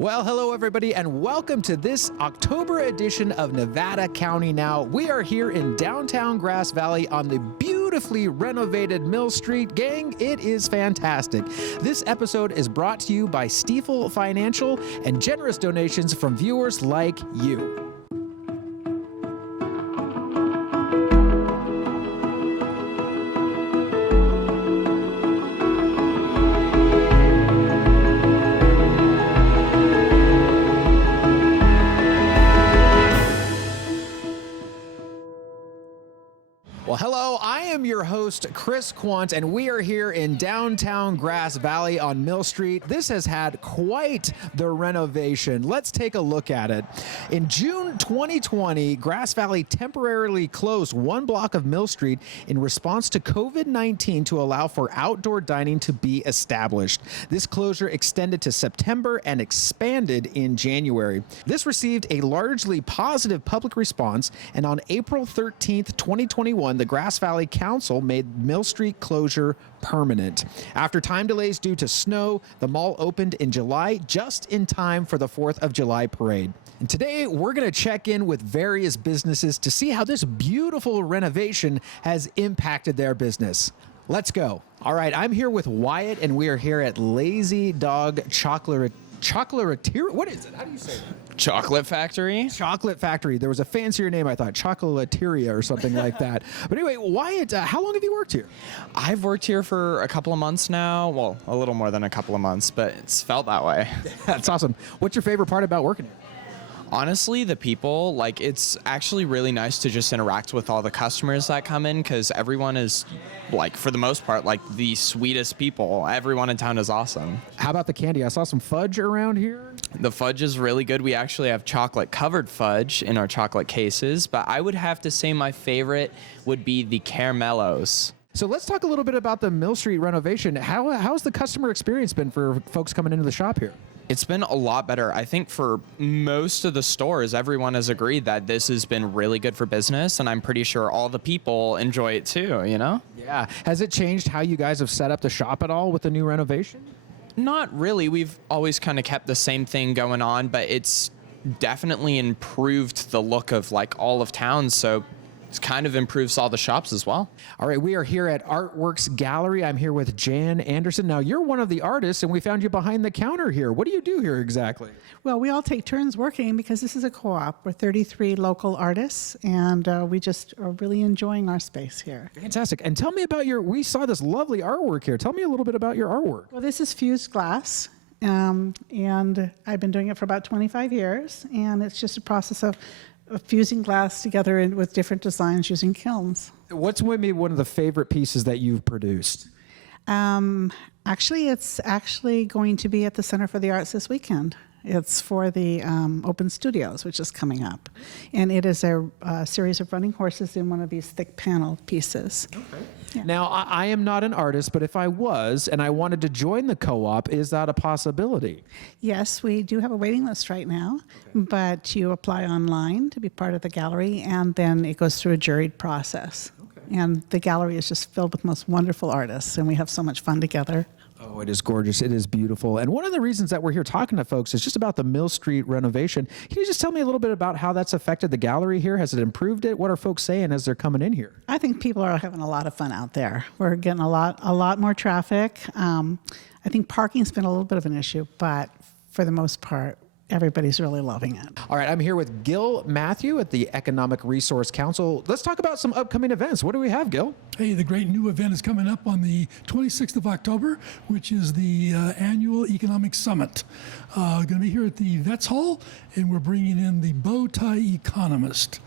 Well, hello everybody, and welcome to this October edition of Nevada County Now. We are here in downtown Grass Valley on the beautifully renovated Mill Street. Gang, it is fantastic. This episode is brought to you by Stiefel Financial and generous donations from viewers like you. Well, hello, I am your host, Chris Quandt, and we are here in downtown Grass Valley on Mill Street. This has had quite the renovation. Let's take a look at it. In June 2020, Grass Valley temporarily closed one block of Mill Street in response to COVID-19 to allow for outdoor dining to be established. This closure extended to September and expanded in January. This received a largely positive public response, and on April 13th, 2021, the Grass Valley Council made Mill Street closure permanent. After time delays due to snow, the mall opened in July, just in time for the 4th of July parade. And today, we're going to check in with various businesses to see how this beautiful renovation has impacted their business. Let's go. All right, I'm here with Wyatt, and we are here at Lazy Dog Chocolatier. What is it? How do you say that? Chocolate Factory? Chocolate Factory. There was a fancier name, I thought. Chocolateria or something like that. But anyway, Wyatt, how long have you worked here? I've worked here for a couple of months now. Well, a little more than a couple of months, but it's felt that way. That's awesome. What's your favorite part about working here? Honestly, the people, it's actually really nice to just interact with all the customers that come in because everyone is, for the most part, the sweetest people. Everyone in town is awesome. How about the candy? I saw some fudge around here. The fudge is really good. We actually have chocolate-covered fudge in our chocolate cases, but I would have to say my favorite would be the caramellos. So let's talk a little bit about the Mill Street renovation. How's the customer experience been for folks coming into the shop here? It's been a lot better. I think for most of the stores, everyone has agreed that this has been really good for business, and I'm pretty sure all the people enjoy it too, Yeah. Has it changed how you guys have set up the shop at all with the new renovation? Not really. We've always kind of kept the same thing going on, but it's definitely improved the look of all of town, so it kind of improves all the shops as well. All right, we are here at Artworks Gallery. I'm here with Jan Anderson. Now, you're one of the artists, and we found you behind the counter here. What do you do here exactly? Well, we all take turns working because this is a co-op. We're 33 local artists, and we just are really enjoying our space here. Fantastic. And tell me about we saw this lovely artwork here. Tell me a little bit about your artwork. Well, this is fused glass, and I've been doing it for about 25 years, and it's just a process of fusing glass together with different designs using kilns. What's maybe one of the favorite pieces that you've produced? Actually, it's going to be at the Center for the Arts this weekend. It's for the Open Studios, which is coming up. And it is a series of running horses in one of these thick panel pieces. Okay. Yeah. Now, I am not an artist, but if I was and I wanted to join the co-op, is that a possibility? Yes, we do have a waiting list right now, but you apply online to be part of the gallery, and then it goes through a juried process. Okay. And the gallery is just filled with most wonderful artists, and we have so much fun together. Oh, it is gorgeous. It is beautiful. And one of the reasons that we're here talking to folks is just about the Mill Street renovation. Can you just tell me a little bit about how that's affected the gallery here? Has it improved it? What are folks saying as they're coming in here? I think people are having a lot of fun out there. We're getting a lot more traffic. I think parking's been a little bit of an issue, but for the most part, everybody's really loving it. All right, I'm here with Gil Matthew at the Economic Resource Council. Let's talk about some upcoming events. What do we have, Gil? Hey, the great new event is coming up on the 26th of October, which is the annual Economic Summit. Going to be here at the Vets Hall, and we're bringing in the bow tie economist.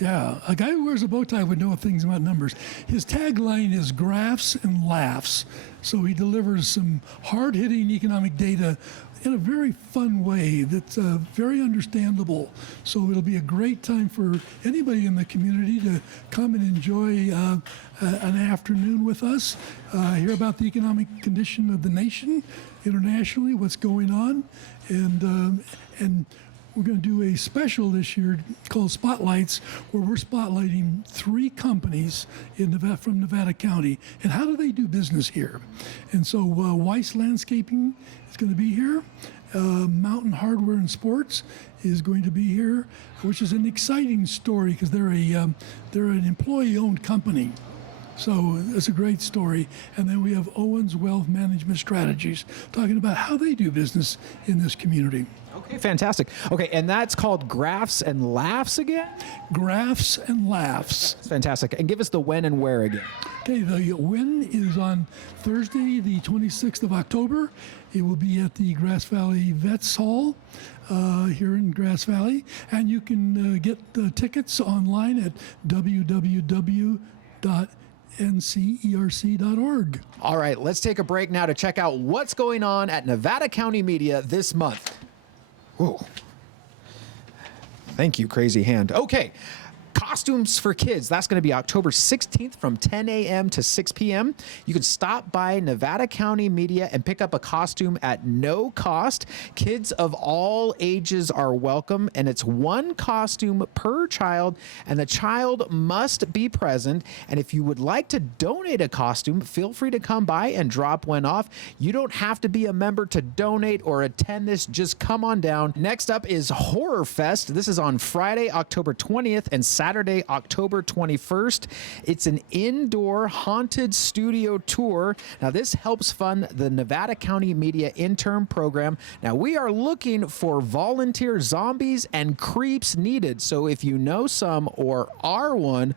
Yeah, a guy who wears a bow tie would know things about numbers. His tagline is graphs and laughs. So he delivers some hard-hitting economic data in a very fun way that's very understandable. So it'll be a great time for anybody in the community to come and enjoy an afternoon with us, hear about the economic condition of the nation internationally, what's going on, and we're going to do a special this year called Spotlights, where we're spotlighting 3 companies from Nevada County and how do they do business here. And so Weiss Landscaping is going to be here. Mountain Hardware and Sports is going to be here, which is an exciting story because they're an employee-owned company. So it's a great story. And then we have Owens Wealth Management Strategies talking about how they do business in this community. Okay, fantastic. Okay, and that's called Graphs and Laughs again? Graphs and Laughs. That's fantastic. And give us the when and where again. Okay, the when is on Thursday, the 26th of October. It will be at the Grass Valley Vets Hall here in Grass Valley. And you can get the tickets online at www.ncerc.org. All right, let's take a break now to check out what's going on at Nevada County Media this month. Whoa. Thank you, crazy hand. Okay. Costumes for Kids. That's going to be October 16th from 10 a.m. to 6 p.m. You can stop by Nevada County Media and pick up a costume at no cost. Kids of all ages are welcome, and it's one costume per child, and the child must be present. And if you would like to donate a costume, feel free to come by and drop one off. You don't have to be a member to donate or attend this. Just come on down. Next up is Horror Fest. This is on Friday, October 20th, and Saturday, October 21st. It's an indoor haunted studio tour. Now, this helps fund the Nevada County Media Intern Program. Now, we are looking for volunteer zombies and creeps needed. So if you know some or are one,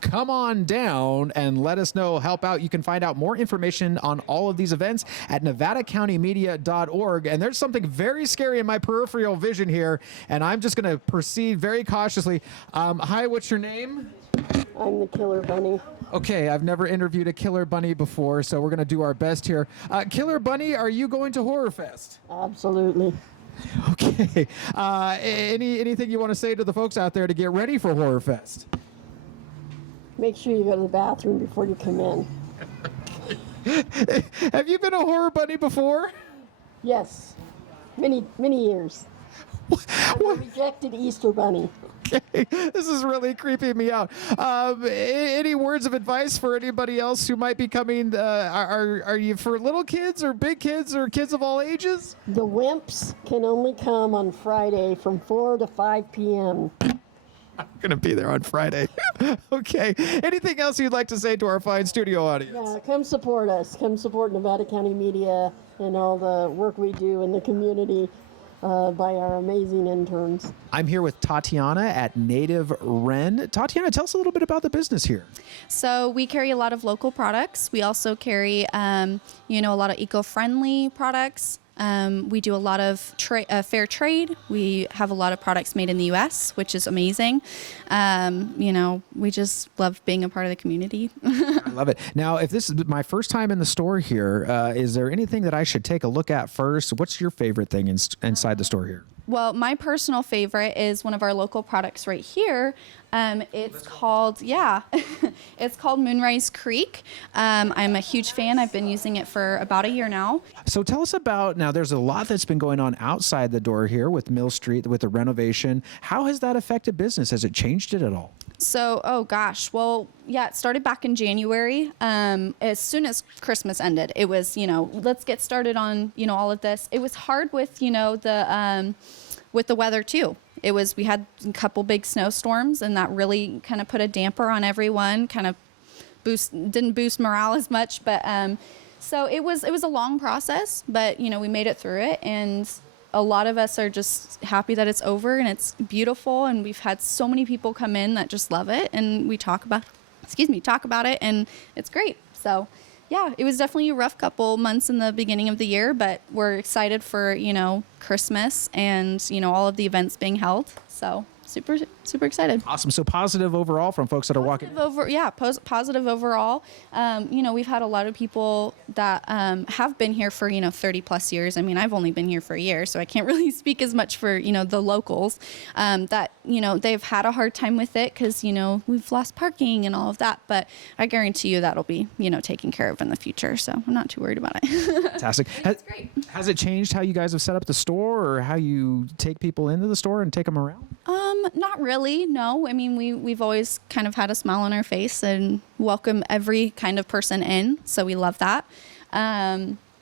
come on down and let us know, help out. You can find out more information on all of these events at nevadacountymedia.org. And there's something very scary in my peripheral vision here, and I'm just going to proceed very cautiously. Hi, what's your name? I'm the Killer Bunny. Okay, I've never interviewed a Killer Bunny before, so we're going to do our best here. Killer Bunny, are you going to Horror Fest? Absolutely. Okay. Anything you want to say to the folks out there to get ready for Horror Fest? Make sure you go to the bathroom before you come in. Have you been a Horror Bunny before? Yes. Many years. I'm a rejected Easter Bunny. Okay. This is really creeping me out. Any words of advice for anybody else who might be coming? Are you for little kids or big kids or kids of all ages? The wimps can only come on Friday from 4 to 5 p.m. I'm going to be there on Friday. Okay. Anything else you'd like to say to our fine studio audience? Yeah, come support us. Come support Nevada County Media and all the work we do in the community by our amazing interns. I'm here with Tatiana at Native Ren. Tatiana, tell us a little bit about the business here. So we carry a lot of local products. We also carry, a lot of eco-friendly products. We do a lot of fair trade. We have a lot of products made in the U.S., which is amazing. We just love being a part of the community. I love it. Now, if this is my first time in the store here, is there anything that I should take a look at first? What's your favorite thing inside the store here? Well, my personal favorite is one of our local products right here. It's called Moonrise Creek. I'm a huge fan. I've been using it for about a year now. So tell us about, now there's a lot that's been going on outside the door here with Mill Street, with the renovation. How has that affected business? Has it changed it at all? So, it started back in January. As soon as Christmas ended, it was, let's get started on, all of this. It was hard with, with the weather too. We had a couple big snowstorms, and that really kind of put a damper on everyone, kind of didn't boost morale as much. But so it was a long process, but we made it through it, and a lot of us are just happy that it's over and it's beautiful, and we've had so many people come in that just love it, and we talk about it, and it's great. So yeah, it was definitely a rough couple months in the beginning of the year, but we're excited for, Christmas and, all of the events being held. So super, super excited. Awesome. So positive overall from folks that are walking. Positive overall. We've had a lot of people that have been here for, 30 plus years. I mean, I've only been here for a year, so I can't really speak as much for, the locals that, they've had a hard time with it because, we've lost parking and all of that. But I guarantee you that'll be, taken care of in the future. So I'm not too worried about it. Fantastic. It's great. Has it changed how you guys have set up the store or how you take people into the store and take them around? Not really, no. I mean, we've always kind of had a smile on our face and welcome every kind of person in, so we love that.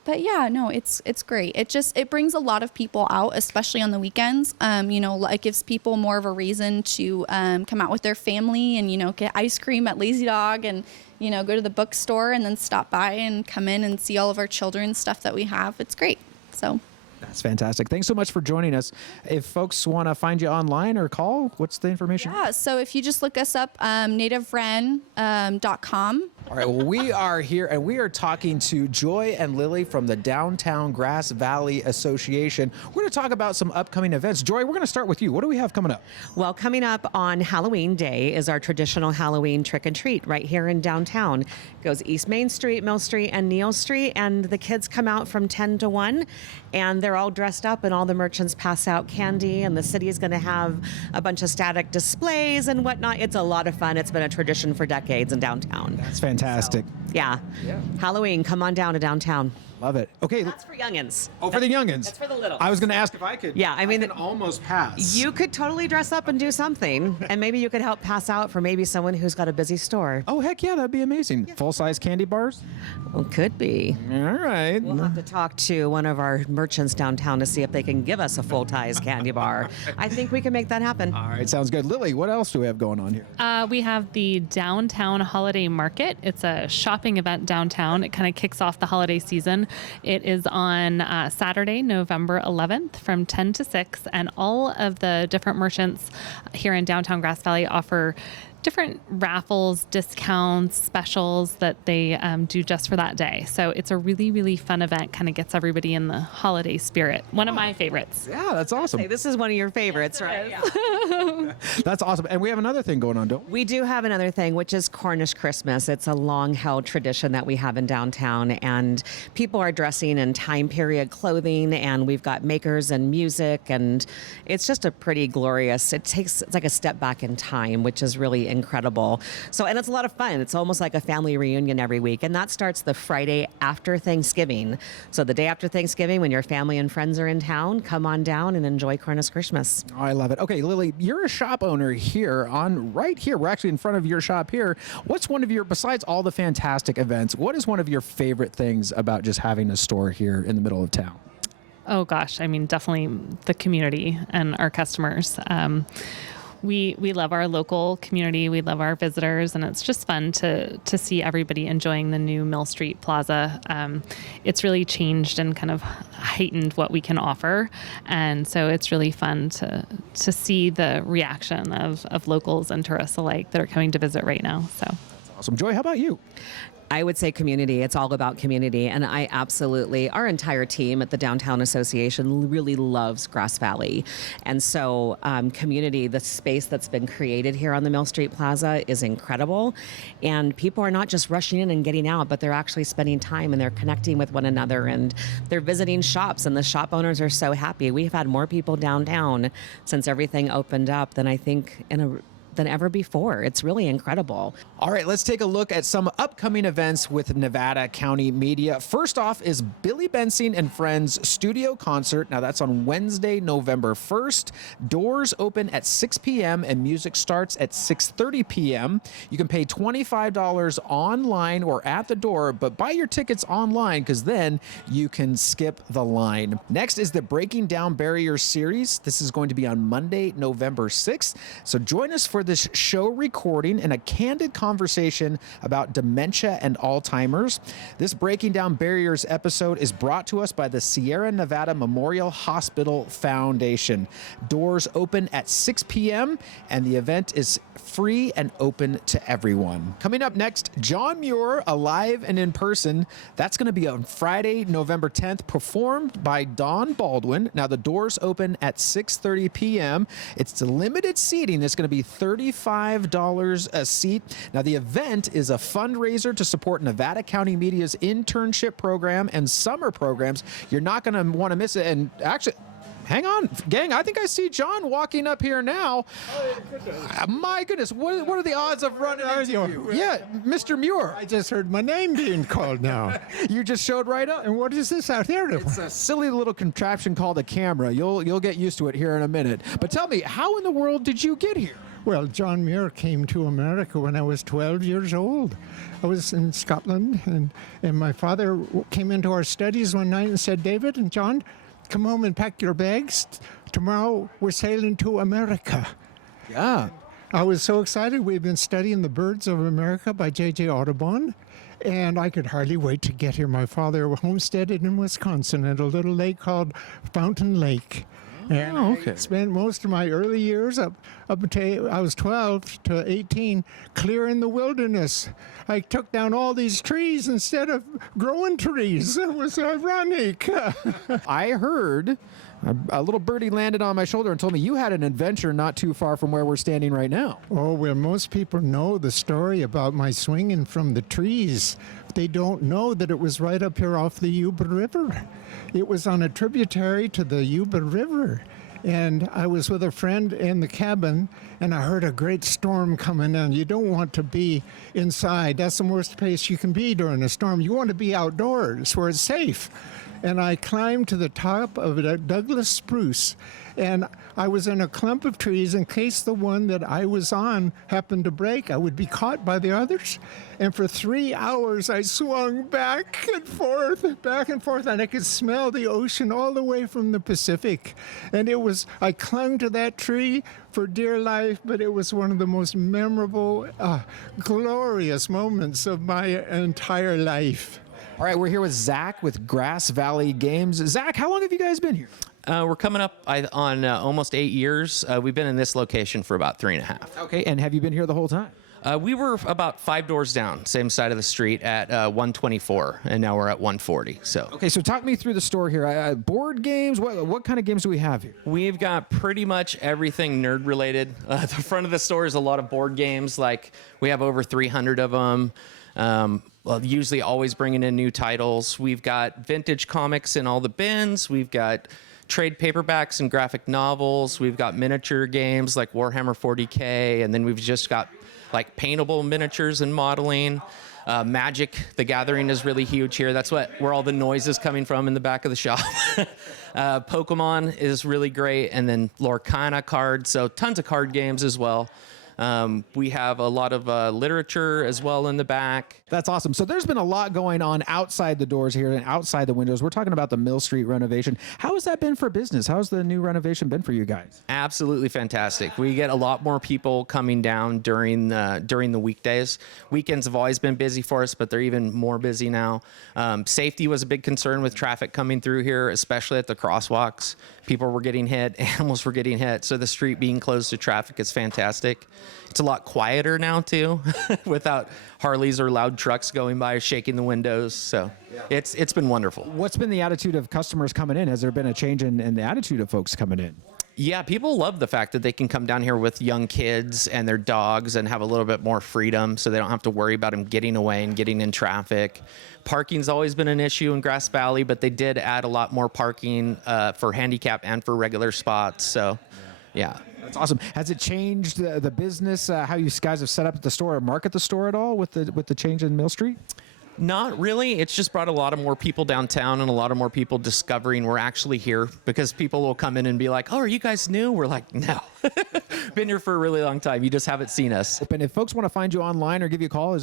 But yeah, no, it's great. It brings a lot of people out, especially on the weekends. It gives people more of a reason to come out with their family and, get ice cream at Lazy Dog and, go to the bookstore and then stop by and come in and see all of our children's stuff that we have. It's great. So. That's fantastic. Thanks so much for joining us. If folks want to find you online or call, what's the information? Yeah, so if you just look us up, nativewren.com. All right, well, we are here, and we are talking to Joy and Lily from the Downtown Grass Valley Association. We're going to talk about some upcoming events. Joy, we're going to start with you. What do we have coming up? Well, coming up on Halloween Day is our traditional Halloween trick and treat right here in downtown. It goes East Main Street, Mill Street, and Neal Street, and the kids come out from 10 to 1, and they're all dressed up, and all the merchants pass out candy, and the city is going to have a bunch of static displays and whatnot. It's a lot of fun. It's been a tradition for decades in downtown. That's fantastic. Yeah. Halloween, come on down to downtown. Love it. Okay. That's for youngins. Oh, for the youngins. That's for the littles. I was going to ask if I could. Yeah, I mean, can almost pass. You could totally dress up and do something, and maybe you could help pass out for maybe someone who's got a busy store. Oh, heck yeah, that'd be amazing. Full-size candy bars? Well, could be. All right. We'll have to talk to one of our merchants downtown to see if they can give us a full-size candy bar. I think we can make that happen. All right, sounds good. Lily, what else do we have going on here? We have the Downtown Holiday Market. It's a shopping event downtown. It kind of kicks off the holiday season. It is on Saturday, November 11th from 10 to 6, and all of the different merchants here in downtown Grass Valley offer different raffles, discounts, specials that they do just for that day. So it's a really, really fun event, kind of gets everybody in the holiday spirit. One of my favorites. Yeah, that's awesome. Hey, this is one of your favorites, right? Yeah. That's awesome. And we have another thing going on, don't we? We do have another thing, which is Cornish Christmas. It's a long-held tradition that we have in downtown, and people are dressing in time period clothing, and we've got makers and music, and it's just a pretty glorious, it's like a step back in time, which is really incredible. So, and it's a lot of fun. It's almost like a family reunion every week, and that starts the Friday after Thanksgiving. So the day after Thanksgiving, when your family and friends are in town, come on down and enjoy Cornish Christmas. Oh, I love it. Okay, Lily, you're a shop owner here right here. We're actually in front of your shop here. What's one of your, besides all the fantastic events, what is one of your favorite things about just having a store here in the middle of town? Oh gosh, I mean, definitely the community and our customers. We love our local community. We love our visitors, and it's just fun to see everybody enjoying the new Mill Street Plaza. It's really changed and kind of heightened what we can offer, and so it's really fun to see the reaction of locals and tourists alike that are coming to visit right now. So awesome. Joy, how about you? I would say community. It's all about community. And I absolutely, our entire team at the Downtown Association really loves Grass Valley. And so community, the space that's been created here on the Mill Street Plaza is incredible. And people are not just rushing in and getting out, but they're actually spending time and they're connecting with one another and they're visiting shops, and the shop owners are so happy. We've had more people downtown since everything opened up than I think than ever before. It's really incredible. All right, let's take a look at some upcoming events with Nevada County Media. First off is Billy Bensing and Friends Studio Concert. Now that's on Wednesday, November 1st. Doors open at 6 p.m. and music starts at 6:30 p.m. You can pay $25 online or at the door, but buy your tickets online because then you can skip the line. Next is the Breaking Down Barriers series. This is going to be on Monday, November 6th. So join us for this show recording and a candid conversation about dementia and Alzheimer's. This Breaking Down Barriers episode is brought to us by the Sierra Nevada Memorial Hospital Foundation. Doors open at 6 p.m. and the event is free and open to everyone. Coming up next, John Muir, alive and in person. That's going to be on Friday, November 10th, performed by Don Baldwin. Now the doors open at 6:30 p.m. It's limited seating. It's going to be $35 a seat. Now, the event is a fundraiser to support Nevada County Media's internship program and summer programs. You're not going to want to miss it. And actually, hang on, gang. I think I see John walking up here now. My goodness, what are the odds of running into you? Yeah, Mr. Muir. I just heard my name being called now. You just showed right up. And what is this out here? It's a silly little contraption called a camera. You'll get used to it here in a minute. But tell me, how in the world did you get here? Well, John Muir came to America when I was 12 years old. I was in Scotland, and my father came into our studies one night and said, David and John, come home and pack your bags. Tomorrow we're sailing to America. Yeah. I was so excited. We've been studying The Birds of America by J.J. Audubon, and I could hardly wait to get here. My father homesteaded in Wisconsin at a little lake called Fountain Lake. And I spent most of my early years up until I was 12 to 18 clearing the wilderness. I took down all these trees instead of growing trees. It was ironic. I heard a little birdie landed on my shoulder and told me you had an adventure not too far from where we're standing right now. Oh, well, most people know the story about my swinging from the trees. They don't know that it was right up here off the Yuba River. It was on a tributary to the Yuba River. And I was with a friend in the cabin, and I heard a great storm coming in. You don't want to be inside. That's the worst place you can be during a storm. You want to be outdoors where it's safe. And I climbed to the top of a Douglas spruce, and I was in a clump of trees in case the one that I was on happened to break. I would be caught by the others. And for 3 hours, I swung back and forth, and I could smell the ocean all the way from the Pacific. And I clung to that tree for dear life, but it was one of the most memorable, glorious moments of my entire life. All right, we're here with Zach with Grass Valley Games. Zach, how long have you guys been here? We're coming up on almost 8 years. We've been in this location for about 3.5. Okay, and have you been here the whole time? We were about 5 doors down, same side of the street at 124, and now we're at 140. So okay, so talk me through the store here. Board games, what kind of games do we have here? we've got pretty much everything nerd related. The front of the store is a lot of board games. Like we have over 300 of them. Usually always bringing in new titles. We've got vintage comics in all the bins. We've got trade paperbacks and graphic novels. We've got miniature games like Warhammer 40K, and then we've just got like paintable miniatures and modeling. Magic, the Gathering is really huge here. That's where all the noise is coming from in the back of the shop. Pokemon is really great, and then Lorcana cards, so tons of card games as well. We have a lot of literature as well in the back. That's awesome. So there's been a lot going on outside the doors here and outside the windows. We're talking about the Mill Street renovation. How has that been for business? How's the new renovation been for you guys? Absolutely fantastic. We get a lot more people coming down during the weekdays. Weekends have always been busy for us, but they're even more busy now. Safety was a big concern with traffic coming through here, especially at the crosswalks. People were getting hit, animals were getting hit, so the street being closed to traffic is fantastic. It's a lot quieter now, too, without Harleys or loud trucks going by shaking the windows. So it's been wonderful. What's been the attitude of customers coming in? Has there been a change in the attitude of folks coming in? Yeah, people love the fact that they can come down here with young kids and their dogs and have a little bit more freedom, so they don't have to worry about them getting away and getting in traffic. Parking's always been an issue in Grass Valley, but they did add a lot more parking for handicap and for regular spots. So, yeah. That's awesome. Has it changed the business, how you guys have set up the store or market the store at all with the change in Mill Street? Not really. It's just brought a lot of more people downtown and a lot of more people discovering we're actually here, because people will come in and be like, oh, are you guys new? We're like, no. Been here for a really long time. You just haven't seen us. And if folks want to find you online or give you a call,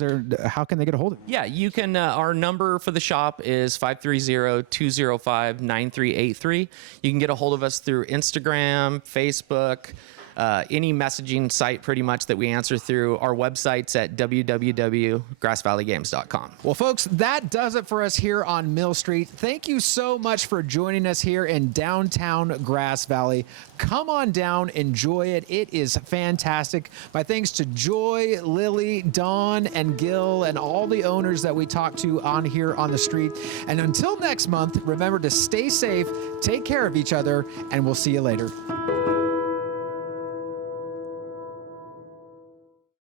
how can they get a hold of you? Yeah, you can. Our number for the shop is 530-205-9383. You can get a hold of us through Instagram, Facebook, any messaging site pretty much that we answer through. Our website's at www.grassvalleygames.com. Well, folks, that does it for us here on Mill Street. Thank you so much for joining us here in downtown Grass Valley. Come on down, enjoy it. It is fantastic. My thanks to Joy, Lily, Dawn, and Gil, and all the owners that we talked to on here on the street. And until next month, remember to stay safe, take care of each other, and we'll see you later.